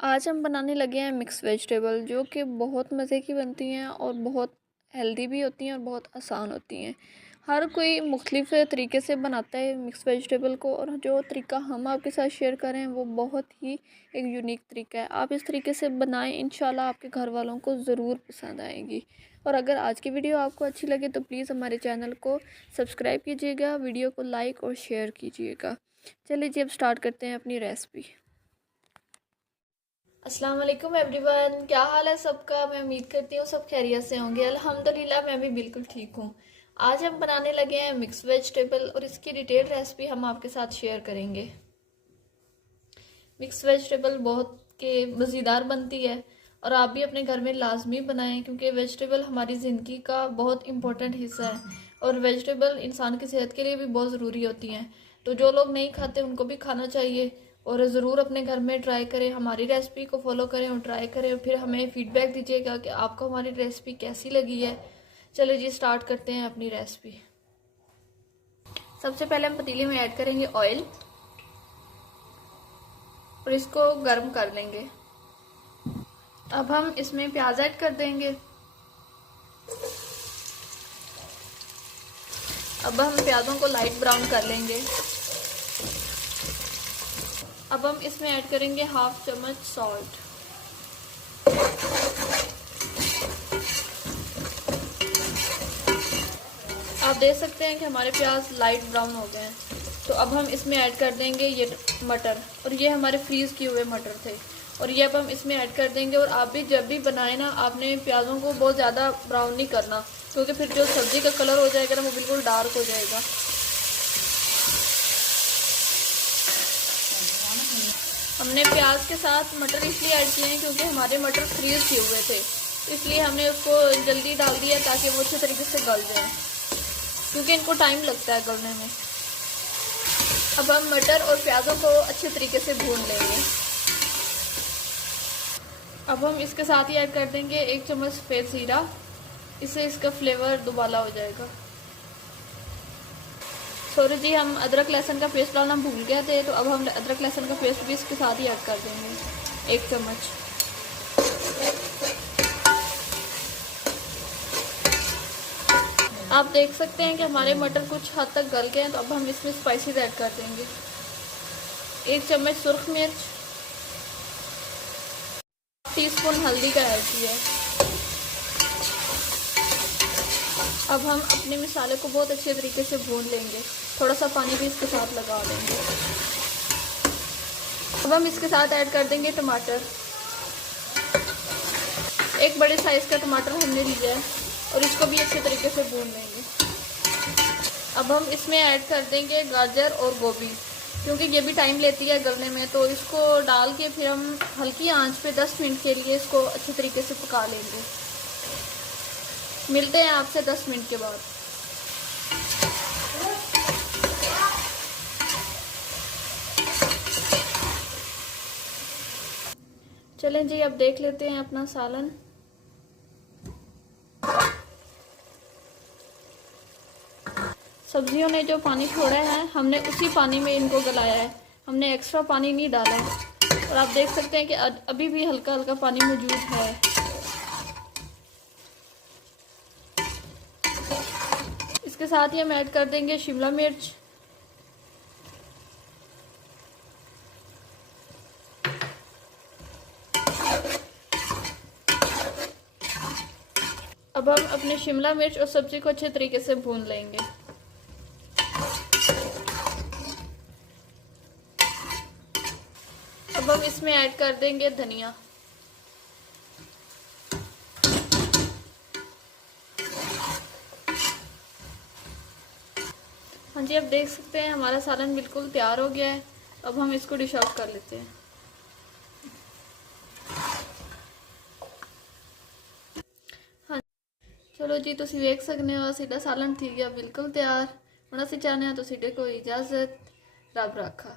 आज हम बनाने लगे हैं मिक्स वेजिटेबल, जो कि बहुत मज़े की बनती हैं और बहुत हेल्दी भी होती हैं और बहुत आसान होती हैं। हर कोई मुख्तलिफ़ तरीके से बनाता है मिक्स वेजिटेबल को, और जो तरीका हम आपके साथ शेयर करें वो बहुत ही एक यूनिक तरीका है। आप इस तरीके से बनाएं, इंशाल्लाह आपके घर वालों को ज़रूर पसंद आएगी। और अगर आज की वीडियो आपको अच्छी लगे तो प्लीज़ हमारे चैनल को सब्सक्राइब कीजिएगा, वीडियो को लाइक और शेयर कीजिएगा। चलिए जी, अब स्टार्ट करते हैं अपनी रेसिपी। अस्सलाम वालेकुम एवरीवन, क्या हाल है सबका। मैं उम्मीद करती हूँ सब खैरियत से होंगे। अल्हम्दुलिल्लाह मैं भी बिल्कुल ठीक हूँ। आज हम बनाने लगे हैं मिक्स वेजिटेबल और इसकी डिटेल रेसिपी हम आपके साथ शेयर करेंगे। मिक्स वेजिटेबल बहुत के मज़ेदार बनती है और आप भी अपने घर में लाजमी बनाएं, क्योंकि वेजिटेबल हमारी ज़िंदगी का बहुत इम्पोर्टेंट हिस्सा है और वेजिटेबल इंसान की सेहत के लिए भी बहुत ज़रूरी होती हैं। तो जो लोग नहीं खाते उनको भी खाना चाहिए और ज़रूर अपने घर में ट्राई करें, हमारी रेसिपी को फॉलो करें और ट्राई करें और फिर हमें फीडबैक दीजिएगा कि आपको हमारी रेसिपी कैसी लगी है। चलिए जी, स्टार्ट करते हैं अपनी रेसिपी। सबसे पहले हम पतीले में ऐड करेंगे ऑयल और इसको गर्म कर लेंगे। अब हम इसमें प्याज ऐड कर देंगे। अब हम प्याजों को लाइट ब्राउन कर लेंगे। अब हम इसमें ऐड करेंगे हाफ चम्मच सॉल्ट। आप देख सकते हैं कि हमारे प्याज लाइट ब्राउन हो गए हैं। तो अब हम इसमें ऐड कर देंगे ये मटर, और ये हमारे फ्रीज़ किए हुए मटर थे, और ये अब हम इसमें ऐड कर देंगे। और आप भी जब भी बनाए ना, आपने प्याज़ों को बहुत ज़्यादा ब्राउन नहीं करना, क्योंकि फिर जो सब्ज़ी का कलर हो जाएगा ना वो बिल्कुल डार्क हो जाएगा। हमने प्याज के साथ मटर इसलिए ऐड किए हैं क्योंकि हमारे मटर फ्रीज़ किए हुए थे, इसलिए हमने उसको जल्दी डाल दिया ताकि वो अच्छे तरीके से गल जाए, क्योंकि इनको टाइम लगता है गलने में। अब हम मटर और प्याज़ों को अच्छे तरीके से भून लेंगे। अब हम इसके साथ ही ऐड कर देंगे 1 चम्मच सफ़ेद ज़ीरा, इससे इसका फ्लेवर दुबाला हो जाएगा। सॉरी जी, हम अदरक लहसुन का पेस्ट डालना भूल गए थे, तो अब हम अदरक लहसुन का पेस्ट भी इसके साथ ही ऐड कर देंगे 1 चम्मच। आप देख सकते हैं कि हमारे मटर कुछ हद तक गल गए हैं। तो अब हम इसमें स्पाइसेस ऐड कर देंगे। 1 चम्मच सुर्ख मिर्च, टीस्पून हल्दी का ऐड किया है। अब हम अपने मसाले को बहुत अच्छे तरीके से भून लेंगे। थोड़ा सा पानी भी इसके साथ लगा देंगे। अब हम इसके साथ ऐड कर देंगे टमाटर। 1 बड़े साइज़ का टमाटर हमने लिया है और इसको भी अच्छे तरीके से भून लेंगे। अब हम इसमें ऐड कर देंगे गाजर और गोभी, क्योंकि ये भी टाइम लेती है गलने में। तो इसको डाल के फिर हम हल्की आंच पे 10 मिनट के लिए इसको अच्छे तरीके से पका लेंगे। मिलते हैं आपसे 10 मिनट के बाद। चलें जी, अब देख लेते हैं अपना सालन। सब्जियों ने जो पानी छोड़ा है, हमने उसी पानी में इनको गलाया है, हमने एक्स्ट्रा पानी नहीं डाला है। और आप देख सकते हैं कि अभी भी हल्का हल्का पानी मौजूद है। इसके साथ ही हम ऐड कर देंगे शिमला मिर्च, अब हम अपने शिमला मिर्च और सब्जी को अच्छे तरीके से भून लेंगे। अब हम इसमें ऐड कर देंगे धनिया। हाँ जी, अब देख सकते हैं हमारा सालन बिल्कुल तैयार हो गया है। अब हम इसको डिश आउट कर लेते हैं। हाँ, चलो जी, तुसी वेख सकते हो साडा सालन थी गया बिल्कुल तैयार। हुण असीं चाहते हैं तुसीं को इजाज़त। रब राखा।